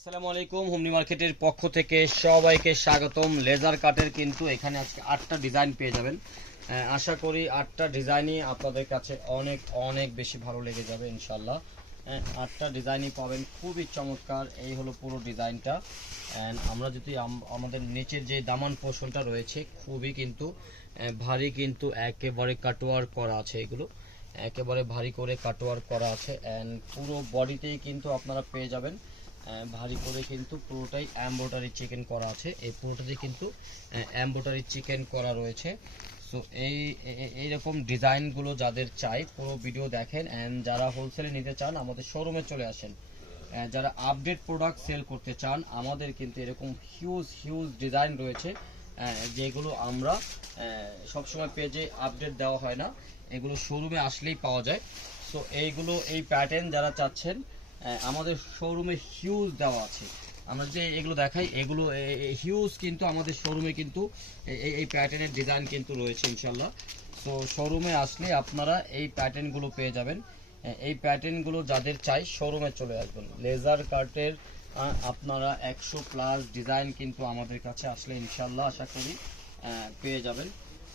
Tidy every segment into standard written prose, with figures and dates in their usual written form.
আসসালামু আলাইকুম। হুমনি মার্কেটের পক্ষ থেকে সবাইকে স্বাগতম। লেজার কাটের কিন্তু এখানে আজকে 8টা ডিজাইন পেয়ে যাবেন। আশা করি 8টা ডিজাইনই আপনাদের কাছে অনেক অনেক বেশি ভালো লেগে যাবে ইনশাল্লাহ। 8টা ডিজাইনই পাবেন খুবই চমৎকার। এই হলো পুরো ডিজাইনটা। আমরা যদি আমাদের নিচের যে দামান পোর্শনটা রয়েছে খুবই কিন্তু ভারী, কিন্তু একেবারে কাটওয়ার করা আছে। এগুলো একেবারে ভারী করে কাটওয়ার করা আছে। অ্যান্ড পুরো বডিতেই কিন্তু আপনারা পেয়ে যাবেন ভারী করে, কিন্তু পুরোটাই এমব্রয়ডারি চিকেন করা আছে। এই পুরোটাতে কিন্তু এমব্রয়ডারি চিকেন করা রয়েছে। সো এইরকম ডিজাইনগুলো যাদের চাই পুরো ভিডিও দেখেন। অ্যান্ড যারা হোলসেলে নিতে চান আমাদের শোরুমে চলে আসেন। যারা আপডেট প্রোডাক্ট সেল করতে চান আমাদের কিন্তু এরকম হিউজ হিউজ ডিজাইন রয়েছে, যেগুলো আমরা সবসময় পেজে আপডেট দেওয়া হয় না, এগুলো শোরুমে আসলেই পাওয়া যায়। সো এইগুলো এই প্যাটার্ন যারা চাচ্ছেন আমাদের শোরুমে হিউজ দেওয়া আছে। আমরা যে এগুলো দেখাই এগুলো হিউজ, কিন্তু আমাদের শোরুমে কিন্তু এই প্যাটার্নের ডিজাইন কিন্তু রয়েছে ইনশাল্লাহ। তো শোরুমে আসলে আপনারা এই প্যাটার্নগুলো পেয়ে যাবেন। এই প্যাটার্নগুলো যাদের চাই শোরুমে চলে আসবেন। লেজার কাটের আপনারা 100+ ডিজাইন কিন্তু আমাদের কাছে আসলে ইনশাল্লাহ আশা করি পেয়ে যাবেন।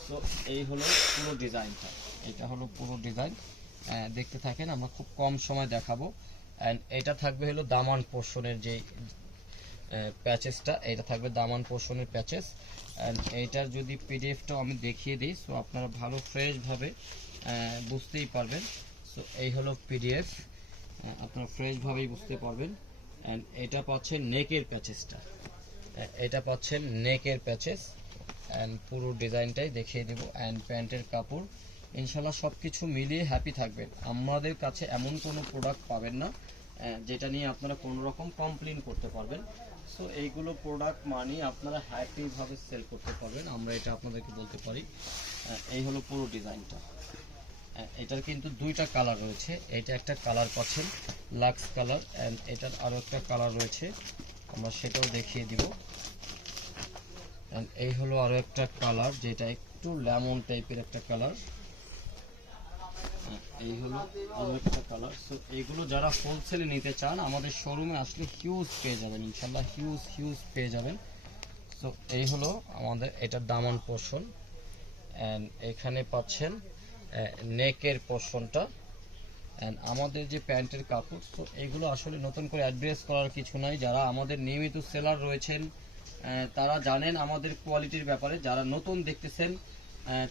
তো এই হলো পুরো ডিজাইনটা, এটা হলো পুরো ডিজাইন। দেখতে থাকেন, আমরা খুব কম সময় দেখাবো। অ্যান্ড এটা থাকবে হলো দামান পোর্শনের যে প্যাচেসটা, এটা থাকবে দামান পোর্শনের প্যাচেস। অ্যান্ড এইটার যদি পিডিএফটাও আমি দেখিয়ে দিই, সো আপনারা ভালো ফ্রেশভাবে বুঝতেই পারবেন। সো এই হলো পিডিএফ, আপনারা ফ্রেশভাবেই বুঝতে পারবেন। অ্যান্ড এটা পাচ্ছেন নেকের প্যাচেসটা, এটা পাচ্ছেন নেকের প্যাচেস। অ্যান্ড পুরো ডিজাইনটাই দেখিয়ে দেবো। অ্যান্ড প্যান্টের কাপড় ইনশাল্লাহ সব কিছু মিলিয়ে হ্যাপি থাকবেন। আমাদের কাছে এমন কোনো প্রোডাক্ট পাবেন না যেটা নিয়ে আপনারা কোনো রকম কমপ্লেন করতে পারবেন। সো এইগুলো প্রোডাক্ট মানে আপনারা হ্যাপিভাবে সেল করতে পারবেন, আমরা এটা আপনাদেরকে বলতে পারি। এই হলো পুরো ডিজাইনটা। এটার কিন্তু দুইটা কালার রয়েছে। এটা একটা কালার পাচ্ছেন লাক্স কালার, অ্যান্ড এটার আরও একটা কালার রয়েছে, আমরা সেটাও দেখিয়ে দিব। অ্যান্ড এই হলো আরও একটা কালার, যেটা একটু লেমন টাইপের একটা কালার। এই হলো আরও একটা কালার। সো এইগুলো যারা হোলসেলে নিতে চান আমাদের শোরুমে আসলে হিউজ পেয়ে যাবেন ইনশাল্লাহ, হিউজ হিউজ পেয়ে যাবেন। সো এই হলো আমাদের এটার দামান পোর্শন। অ্যান্ড এখানে পাচ্ছেন নেকের পোর্শনটা। অ্যান্ড আমাদের যে প্যান্টের কাপড়, তো এগুলো আসলে নতুন করে অ্যাড্রেস করার কিছু নাই। যারা আমাদের নিয়মিত সেলার রয়েছেন তারা জানেন আমাদের কোয়ালিটির ব্যাপারে। যারা নতুন দেখতেছেন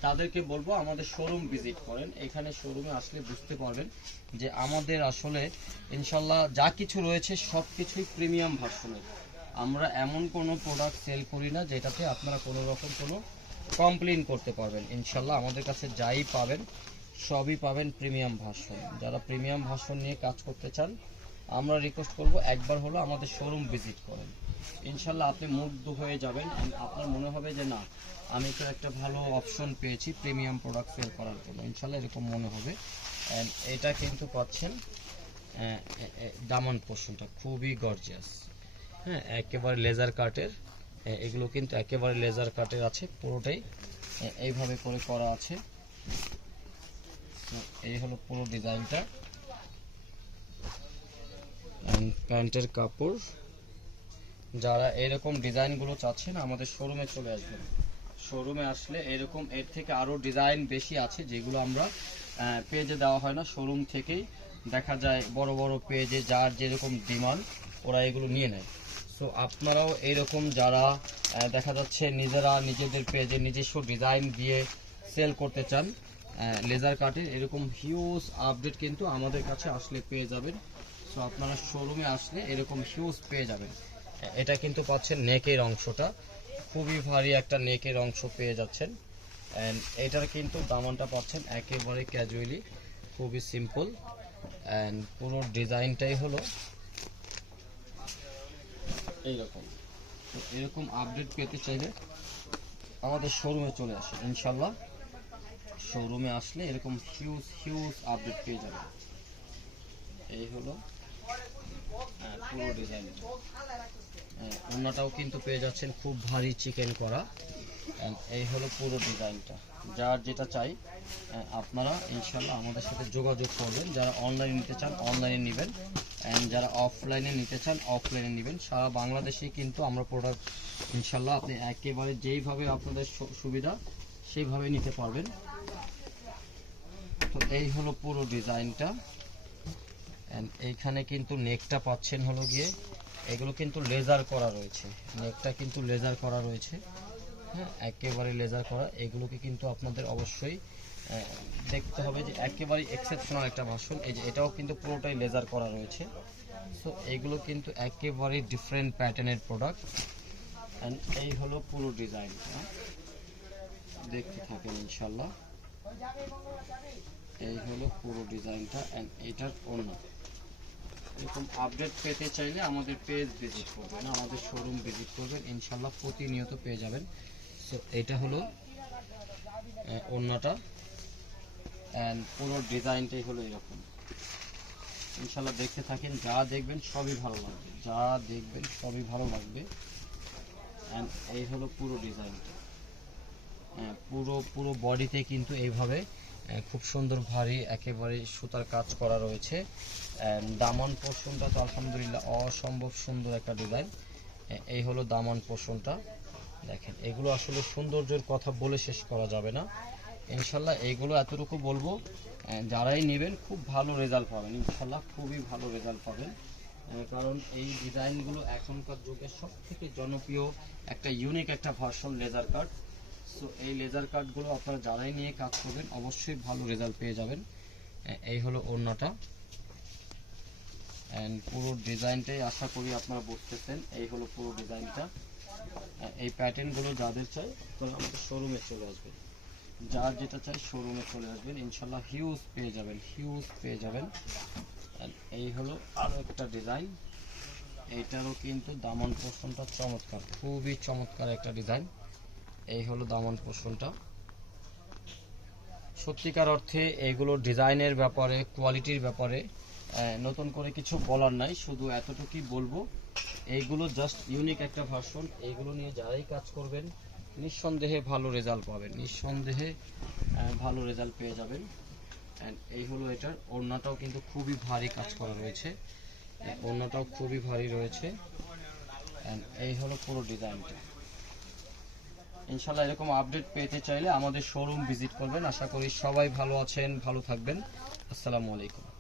তাদেরকে বলবো আমাদের শোরুম ভিজিট করেন। এখানে শোরুমে আসলে বুঝতে পারবেন যে আমাদের আসলে ইনশাল্লাহ যা কিছু রয়েছে সব কিছুই প্রিমিয়াম ভার্সনের। আমরা এমন কোনো প্রোডাক্ট সেল করি না যেটাতে আপনারা কোনো রকম কোনো কমপ্লেন করতে পারবেন। ইনশাল্লাহ আমাদের কাছে যাই পাবেন সবই পাবেন প্রিমিয়াম ভার্সন। যারা প্রিমিয়াম ভার্সন নিয়ে কাজ করতে চান আমরা রিকোয়েস্ট করব একবার হলো আমাদের শোরুম ভিজিট করেন। ইনশাল্লাহ আপনি মুগ্ধ হয়ে যাবেন। আপনার মনে হবে যে না, আমি তো একটা ভালো অপশন পেয়েছি প্রিমিয়াম প্রোডাক্ট সেল করার জন্য, ইনশাল্লাহ এরকম মনে হবে। অ্যান্ড এটা কিন্তু পাচ্ছেন দামান পোর্শনটা খুবই গর্জিয়াস। হ্যাঁ, একেবারে লেজার কাটের, এগুলো কিন্তু একেবারে লেজার কাটের আছে পুরোটাই, এইভাবে করে করা আছে। এই হলো পুরো ডিজাইনটা। প্যান্টের কাপড় যারা এরকম ডিজাইনগুলো চাচ্ছেন আমাদের শোরুমে চলে আসবেন। শোরুমে আসলে এরকম এর থেকে আরও ডিজাইন বেশি আছে যেগুলো আমরা পেজে দেওয়া হয় না। শোরুম থেকেই দেখা যায় বড় বড় পেজে যার যেরকম ডিমান্ড ওরা এগুলো নিয়ে নেয়। সো আপনারাও এইরকম যারা দেখা যাচ্ছে নিজেরা নিজেদের পেজে নিজস্ব ডিজাইন দিয়ে সেল করতে চান লেজার কাটের, এরকম হিউজ আপডেট কিন্তু আমাদের কাছে আসলে পেয়ে যাবেন। সো আপনারা শোরুমে আসলে এরকম হিউজ পেয়ে যাবেন। এটা কিন্তু পাচ্ছেন নেকের অংশটা, খুবই ভারী একটা নেকের অংশ পেয়ে যাচ্ছেন। অ্যান্ড এটার কিন্তু দামানটা পাচ্ছেন একেবারে ক্যাজুয়ালি, খুবই সিম্পল। অ্যান্ড পুরো ডিজাইনটাই হলো এইরকম। তো এরকম আপডেট পেতে চাইলে আমাদের শোরুমে চলে আসে ইনশাল্লাহ। শোরুমে আসলে এরকম হিউজ হিউজ আপডেট পেয়ে যাবেন। এই হলো পুরো ডিজাইন। ওড়নাটাও কিন্তু পেয়ে যাচ্ছেন খুব ভারী চিকেন করা। And এই হলো পুরো ডিজাইনটা। যার যেটা চাই আপনারা ইনশাল্লাহ আমাদের সাথে যোগাযোগ করবেন। যারা অনলাইনে নিতে চান অনলাইনে নেবেন, অ্যান্ড যারা অফলাইনে নিতে চান অফলাইনে নেবেন। সারা বাংলাদেশেই কিন্তু আমরা প্রোডাক্ট ইনশাল্লাহ আপনি একেবারে যেইভাবে আপনাদের সুবিধা সেইভাবে নিতে পারবেন। তো এই হলো পুরো ডিজাইনটা। অ্যান্ড এইখানে কিন্তু নেকটা পাচ্ছেন হলো গিয়ে, এগুলো কিন্তু লেজার করা রয়েছে, নেকটা কিন্তু লেজার করা রয়েছে, হ্যাঁ একেবারে লেজার করা। এগুলোকে কিন্তু আপনাদের অবশ্যই দেখতে হবে যে একেবারে এক্সেপশনাল একটা ভার্সন। এই যে এটাও কিন্তু পুরোটাই লেজার করা রয়েছে। সো এগুলো কিন্তু একেবারে ডিফারেন্ট প্যাটার্নের প্রোডাক্ট। অ্যান্ড এই হলো পুরো ডিজাইনটা, দেখতে থাকেন ইনশাল্লাহ। এই হলো পুরো ডিজাইনটা অ্যান্ড এটার অন্য। এরকম আপডেট পেতে চাইলে আমাদের পেজ ভিজিট করবেন, আমাদের শোরুম ভিজিট করবেন, ইনশাল্লাহ প্রতিনিয়ত পেয়ে যাবেন। সো এটা হলো অন্যটা অ্যান্ড পুরো ডিজাইনটাই হলো এরকম। ইনশাল্লাহ দেখতে থাকেন, যা দেখবেন সবই ভালো লাগবে, যা দেখবেন সবই ভালো লাগবে। অ্যান্ড এই হলো পুরো ডিজাইনটা। পুরো বডিতে কিন্তু এইভাবে খুব সুন্দর ভারী একেবারে সুতার কাজ করা রয়েছে। দামন পোর্শনটা তো আলহামদুলিল্লাহ অসম্ভব সুন্দর একটা ডিজাইন। এই হলো দামন পোর্শনটা, দেখেন এগুলো আসলে সৌন্দর্যের কথা বলে শেষ করা যাবে না। ইনশাল্লাহ এইগুলো এতটুকু বলবো, যারাই নেবেন খুব ভালো রেজাল্ট পাবেন, ইনশাল্লাহ খুবই ভালো রেজাল্ট পাবেন। কারণ এই ডিজাইনগুলো এখনকার যুগে সব থেকে জনপ্রিয় একটা ইউনিক একটা ভার্সন লেজার কাট। সো এই লেজার কাটগুলো আপনারা যারাই নিয়ে কাজ করবেন অবশ্যই ভালো রেজাল্ট পেয়ে যাবেন। এই হলো ওড়নাটা অ্যান্ড পুরো ডিজাইনটাই আশা করি আপনারা বুঝতেছেন। এই হলো পুরো ডিজাইনটা। এই প্যাটার্নগুলো যাদের চাই আপনারা আমাদের শোরুমে চলে আসবেন, যার যেটা চাই শোরুমে চলে আসবেন, ইনশাল্লাহ হিউজ পেয়ে যাবেন, হিউজ পেয়ে যাবেন। এই হলো আরও একটা ডিজাইন, এইটারও কিন্তু দামন পোর্শনটা চমৎকার, খুবই চমৎকার একটা ডিজাইন। এই হলো দামন পোর্শনটা। সত্যিকার অর্থে এইগুলো ডিজাইনের ব্যাপারে কোয়ালিটির ব্যাপারে নতুন করে কিছু বলার নাই, শুধু এতটুকুই বলবো এইগুলো জাস্ট ইউনিক একটা ভার্সন। এইগুলো নিয়ে যারাই কাজ করবেন নিঃসন্দেহে ভালো রেজাল্ট পাবেন, নিঃসন্দেহে ভালো রেজাল্ট পেয়ে যাবেন। অ্যান্ড এই হলো এটার ওড়নাটাও কিন্তু খুবই ভারী কাজ করা রয়েছে, ওড়নাটাও খুবই ভারী রয়েছে। অ্যান্ড এই হলো পুরো ডিজাইনটা। ইনশাল্লাহ এরকম আপডেট পেতে চাইলে আমাদের শোরুম ভিজিট করবেন। আশা করি সবাই ভালো আছেন, ভালো থাকবেন। আসসালামু আলাইকুম।